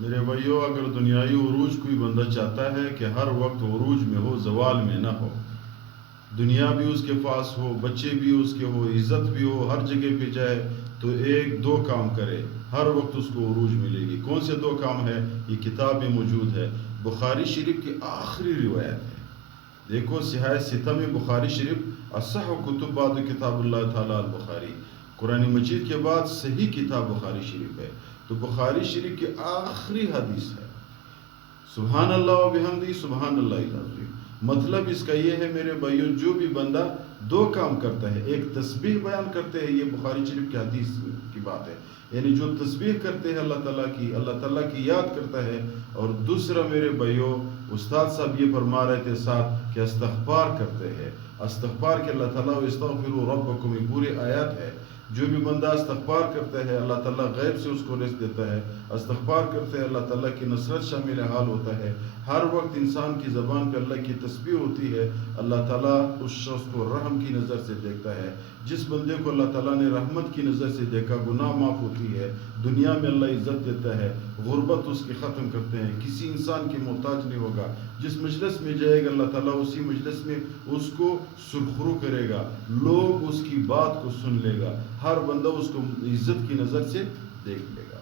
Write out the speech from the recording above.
میرے بھائیو، اگر دنیائی عروج کوئی بندہ چاہتا ہے کہ ہر وقت عروج میں ہو، زوال میں نہ ہو، دنیا بھی اس کے پاس ہو، بچے بھی اس کے ہو، عزت بھی ہو، ہر جگہ پہ جائے، تو ایک دو کام کرے، ہر وقت اس کو عروج ملے گی۔ کون سے دو کام ہے؟ یہ کتاب میں موجود ہے، بخاری شریف کی آخری روایت ہے۔ دیکھو، سیاہ ستہ میں بخاری شریف اصح کتب بعد کتاب اللہ تعالیٰ البخاری، قرآن مجید کے بعد صحیح کتاب بخاری شریف ہے۔ تو بخاری شریف کی آخری حدیث ہے، سبحان اللہ و بحمدی سبحان اللہ العظیم۔ مطلب اس کا یہ ہے میرے بھائیو، جو بھی بندہ دو کام کرتا ہے، ایک تسبیح بیان کرتے ہیں، یہ بخاری شریف کی حدیث کی بات ہے، یعنی جو تسبیح کرتے ہیں اللہ تعالیٰ کی یاد کرتا ہے، اور دوسرا میرے بھائیو، استاد صاحب یہ فرما رہے تھے ساتھ کہ استغفار کرتے ہیں۔ استغفار کے اللہ تعالیٰ استغفروا ربکم، یہ پوری آیات ہے۔ جو بھی بندہ استغفار کرتا ہے، اللہ تعالیٰ غیب سے اس کو رزق دیتا ہے۔ استغفار کرتے ہیں، اللہ تعالیٰ کی نصرت شامل حال ہوتا ہے۔ ہر وقت انسان کی زبان پہ اللہ کی تسبیح ہوتی ہے، اللہ تعالیٰ اس شخص کو رحم کی نظر سے دیکھتا ہے۔ جس بندے کو اللہ تعالیٰ نے رحمت کی نظر سے دیکھا، گناہ معاف ہوتی ہے، دنیا میں اللہ عزت دیتا ہے، غربت اس کی ختم کرتے ہیں، کسی انسان کی محتاج نہیں ہوگا۔ جس مجلس میں جائے گا، اللہ تعالیٰ اسی مجلس میں اس کو سرخرو کرے گا، لوگ اس کی بات کو سن لے گا، ہر بندہ اس کو عزت کی نظر سے دیکھ لے گا۔